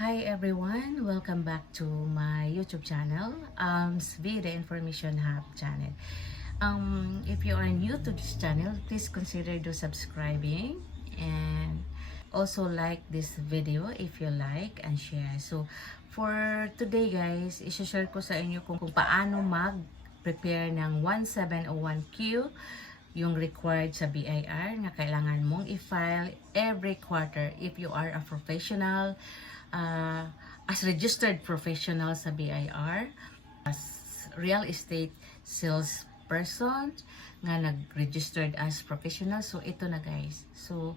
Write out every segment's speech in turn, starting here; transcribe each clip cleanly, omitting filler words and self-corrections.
Hi everyone, welcome back to my YouTube channel, SB, the Information Hub channel. If you are new to this channel, please consider do subscribing and also like this video if you like and share. So for today guys, i-share ko sa inyo kung paano mag-prepare ng 1701Q, yung required sa BIR na kailangan mong i-file every quarter if you are a professional, as registered professional sa BIR, as real estate sales person nga nag-registered as professional. So ito na guys, so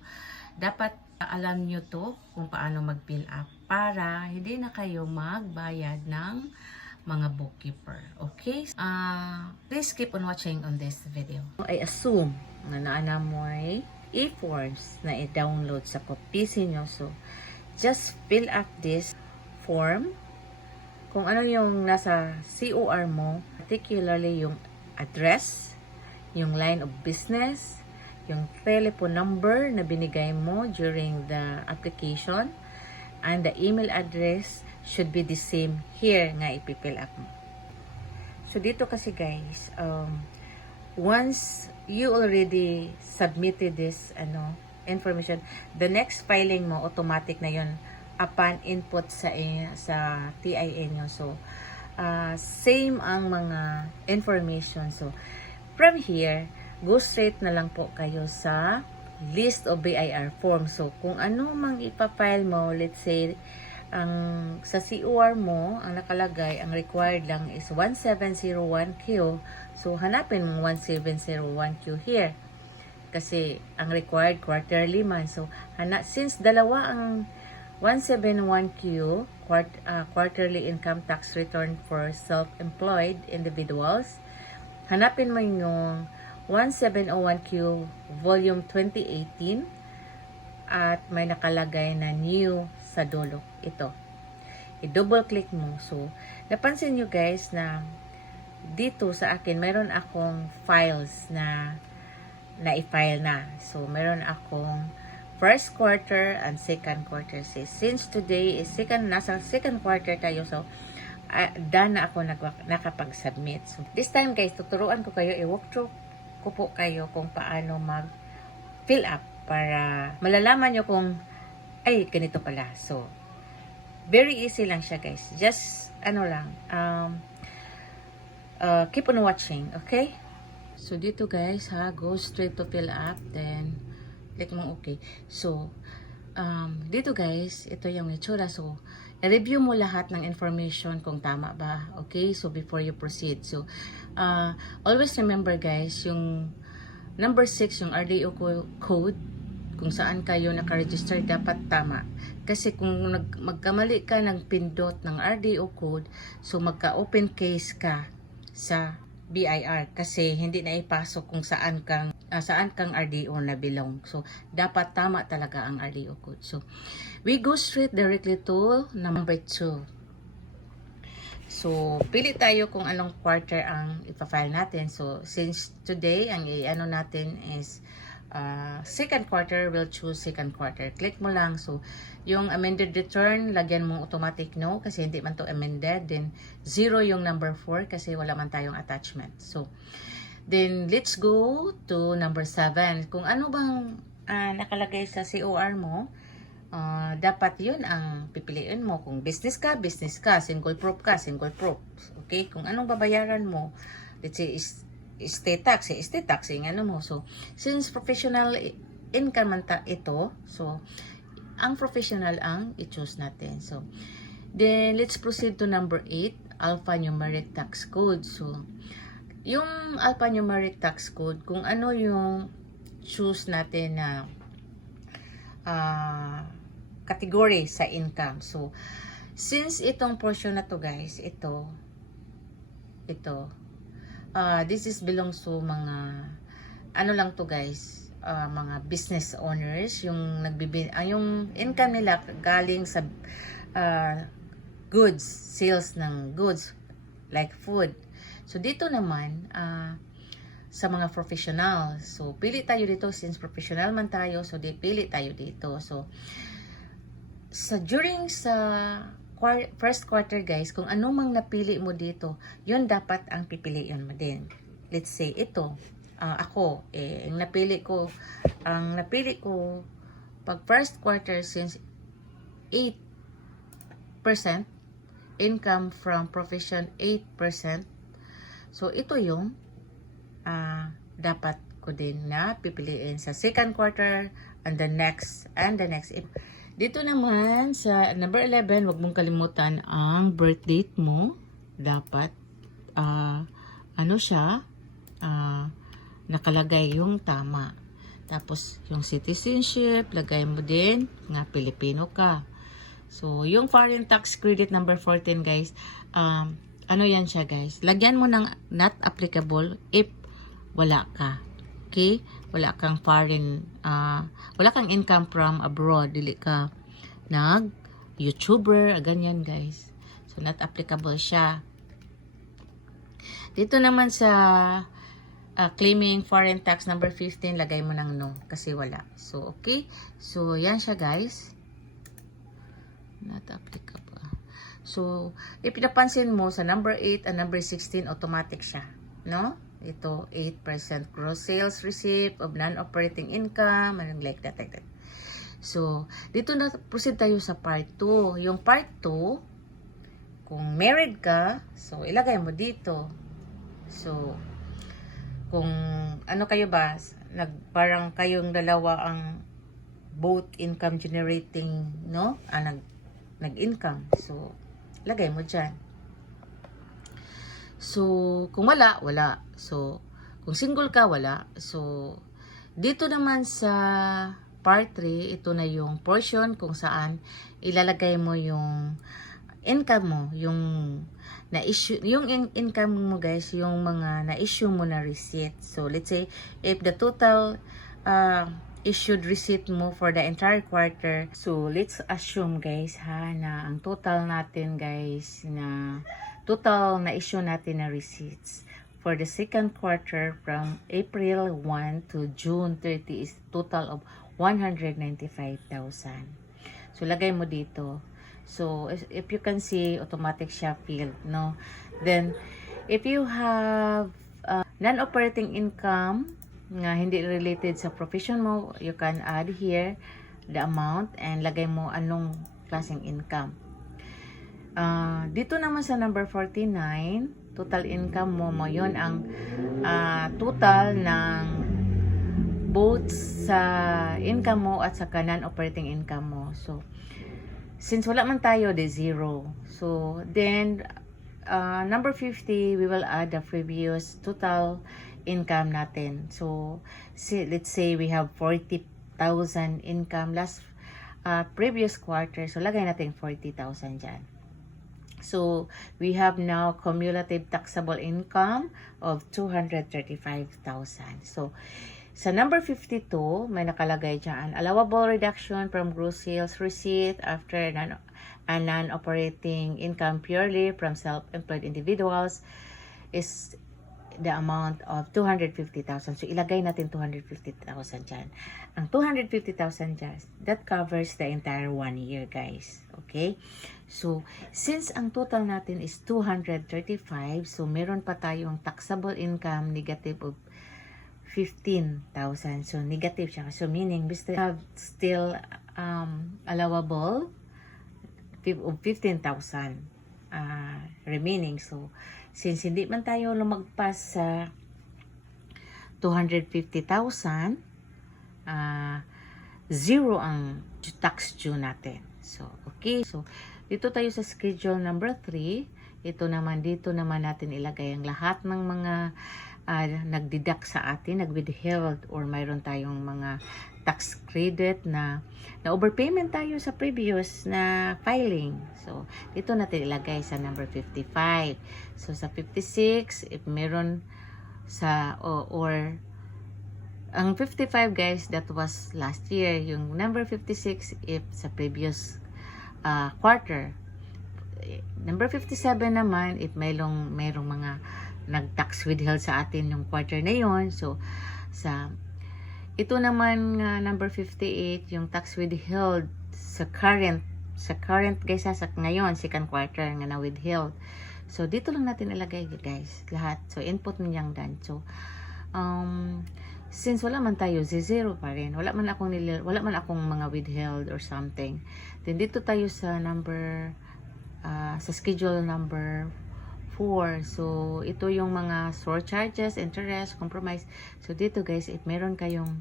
dapat alam nyo to kung paano mag-fill up para hindi na kayo magbayad ng mga bookkeeper. Okay? Please keep on watching on this video. I assume na naana mo ay e-forms na i-download sa PC nyo. So, just fill up this form. Kung ano yung nasa COR mo, particularly yung address, yung line of business, yung telephone number na binigay mo during the application, and the email address should be the same here nga ipipill up mo. So dito kasi guys, once you already submitted this information, the next filing mo automatic na yon upon input sa TIN nyo. So same ang mga information. So from here, go straight na lang po kayo sa list of BIR form. So kung ano mang ipafile mo, let's say sa COR mo, ang nakalagay, ang required lang is 1701Q. So, hanapin mo 1701Q here. Kasi, ang required quarterly man. So, since dalawa ang 171Q, quarterly income tax return for self-employed individuals, hanapin mo yung 1701Q volume 2018 at may nakalagay na new sa dulo. Ito. I-double click mo. So, napansin nyo guys na dito sa akin, meron akong files na i-file na. So, meron akong first quarter and second quarter. Since today is nasa second quarter tayo. So, done na ako nakapag-submit. So, this time guys, tuturuan ko kayo, i-walkthrough ko po kayo kung paano mag-fill up para malalaman nyo kung ay, ganito pala. So, very easy lang siya, guys. Just, keep on watching, okay? So, dito, guys, go straight to fill up. Then, click mo, okay. So, dito, guys, ito yung itsura. So, i-review mo lahat ng information kung tama ba, okay? So, before you proceed. So, always remember, guys, yung number 6, yung RDO code, kung saan kayo nakaregister, dapat tama. Kasi kung magkamali ka ng pindot ng RDO code, so magka-open case ka sa BIR kasi hindi na ipasok kung saan kang RDO na belong. So, dapat tama talaga ang RDO code. So, we go straight directly to number 2. So, pili tayo kung anong quarter ang ipafile natin. So, since today, ang i-ano natin is second quarter, we'll choose second quarter. Click mo lang. So, yung amended return, lagyan mo automatic no kasi hindi man to amended. Then, 0 yung number 4 kasi wala man tayong attachment. So, then, let's go to number 7. Kung ano bang nakalagay sa COR mo, dapat yun ang pipiliin mo. Kung business ka, single prop ka, single prop. Okay? Kung anong babayaran mo, let's say, estate tax, yung ano mo. So, since professional income ito, so, ang professional ang i-choose natin. So, then, let's proceed to number 8, alphanumeric tax code. So, yung alphanumeric tax code, kung ano yung choose natin na category sa income. So, since itong portion na to guys, ito, this is belongs to mga lang to guys, mga business owners, yung yung income nila galing sa goods, sales ng goods like food. So dito naman sa mga professional, so pili tayo dito since professional man tayo, so pili tayo dito. So during sa first quarter guys, kung ano mang napili mo dito, yun dapat ang pipiliin mo din. Let's say ito, ako ang napili ko pag first quarter, since 8% income from profession, 8%, so ito yung dapat ko din na pipiliin sa second quarter and the next. Dito naman sa number 11, wag mong kalimutan ang birth date mo. Dapat nakalagay yung tama. Tapos yung citizenship, lagay mo din nga Pilipino ka. So yung foreign tax credit number 14 guys, yan siya guys. Lagyan mo ng not applicable if wala ka. Okay? Wala kang wala kang income from abroad. Dili ka YouTuber, ganyan guys. So, not applicable siya. Dito naman sa claiming foreign tax number 15, lagay mo ng no. Kasi wala. So, okay. So, yan siya guys. Not applicable. So, if napansin mo, sa number 8 and number 16, automatic siya. No? Ito, 8% gross sales receipt of non-operating income, and like that. So, dito na proceed tayo sa part 2. Yung part 2, kung married ka, so, ilagay mo dito. So, kung kayo ba, parang kayong dalawa ang both income generating, no? Nag-income. So, lagay mo dyan. So, kung wala. So, kung single ka, wala. So, dito naman sa part 3, ito na yung portion kung saan ilalagay mo yung income mo, yung na-issue, yung income mo guys, yung mga na-issue mo na receipt. So, let's say, if the total issued receipt mo for the entire quarter, so let's assume guys na ang total natin guys na total na issue natin na receipts for the second quarter from April 1 to June 30 is total of 195,000. So, lagay mo dito. So, if you can see, automatic siya filled, no? Then, if you have non-operating income nga hindi related sa profession mo, you can add here the amount and lagay mo anong klaseng income. Dito naman sa number 49, total income mo yun ang total ng both sa income mo at sa non-operating income mo. So, since wala man tayo, de zero. So, then, number 50, we will add the previous total income natin. So, let's say we have 40,000 income last previous quarter. So, lagay natin 40,000 dyan. So, we have now cumulative taxable income of 235,000. So, sa number 52, may nakalagay dyan, allowable reduction from gross sales receipt after non-operating income purely from self-employed individuals is the amount of 250,000. So, ilagay natin 250,000 dyan. Ang 250,000 dyan, that covers the entire 1 year, guys. Okay? So, since ang total natin is 235, so meron pa tayong taxable income negative of 15,000. So, negative siya. So, meaning, we still have allowable of 15,000 remaining. So, since hindi man tayo lumagpas sa 250,000, zero ang tax due natin. So, okay. So, dito tayo sa schedule number 3. Dito naman natin ilagay ang lahat ng mga nagdeduct sa atin, nag-withheld, or mayroon tayong mga tax credit na overpayment tayo sa previous na filing. So, dito natin ilagay sa number 55. So, sa 56, if meron or ang 55 guys, that was last year. Yung number 56, if sa previous quarter. Number 57 naman, if mayroong mga nag-tax withheld sa atin yung quarter na yon. So, ito naman number 58, yung tax withheld sa current sa current guys sa ngayon second quarter nga na withheld. So dito lang natin ilagay guys lahat. So input ninyang dan. So since wala man tayo zero pa rin, wala man akong mga withheld or something, then dito tayo sa number sa schedule number 4. So ito yung mga surcharges, interest, compromise. So dito guys, if meron kayong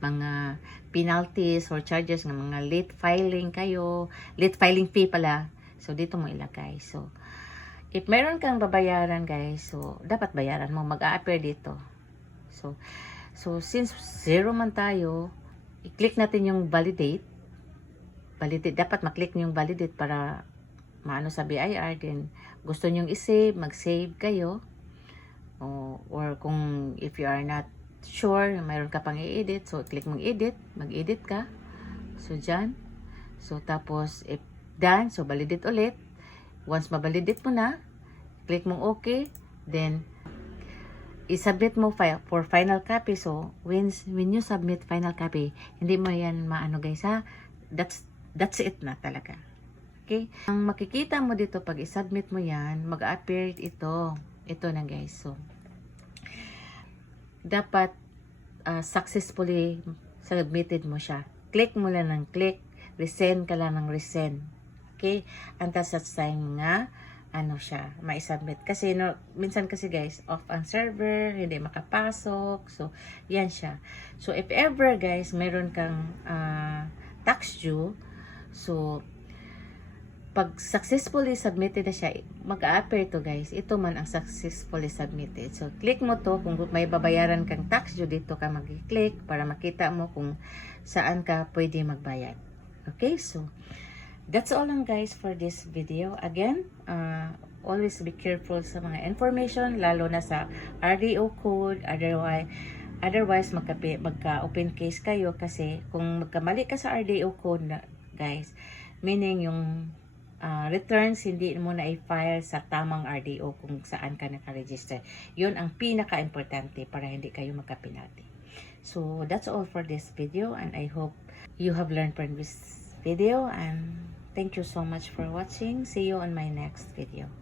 mga penalties or charges ng mga late filing fee pala, so dito mo ilagay. So if meron kang babayaran guys, so dapat bayaran mo, mag-a-appear dito. So since zero man tayo, i-click natin yung validate, dapat maklik nyo yung validate para maano sa BIR. Then gusto nyong i-save, mag-save kayo, or kung if you are not sure, mayroon ka pang i-edit, so click mong edit, mag-edit ka. So dyan, so tapos if done, so validate ulit. Once ma-validate mo na, click mong okay, then i-submit mo for final copy. So when you submit final copy, hindi mo yan maano guys ha, that's it na talaga. Okay, ang makikita mo dito pag i-submit mo yan, mag-appear ito na guys. So dapat successfully submitted mo siya. Click mo lang ng click, resend ka lang ng resend. Okay, until such time nga ano siya, ma-submit. Kasi minsan kasi guys, off ang server, hindi makapasok. So yan siya. So if ever guys, meron kang tax due, so pag successfully submitted na siya, mag-a-appear to guys. Ito man ang successfully submitted. So click mo to kung may babayaran kang tax due, dito ka mag-click para makita mo kung saan ka pwede magbayad. Okay, so that's all lang guys for this video. Again, always be careful sa mga information, lalo na sa RDO code. Otherwise magka-open case kayo, kasi kung magkamali ka sa RDO code guys, meaning yung returns hindi mo na i-file sa tamang RDO kung saan ka naka-register. Yun ang pinaka-importante para hindi kayo magka-penalty. So that's all for this video, and I hope you have learned from this video, and thank you so much for watching. See you on my next video.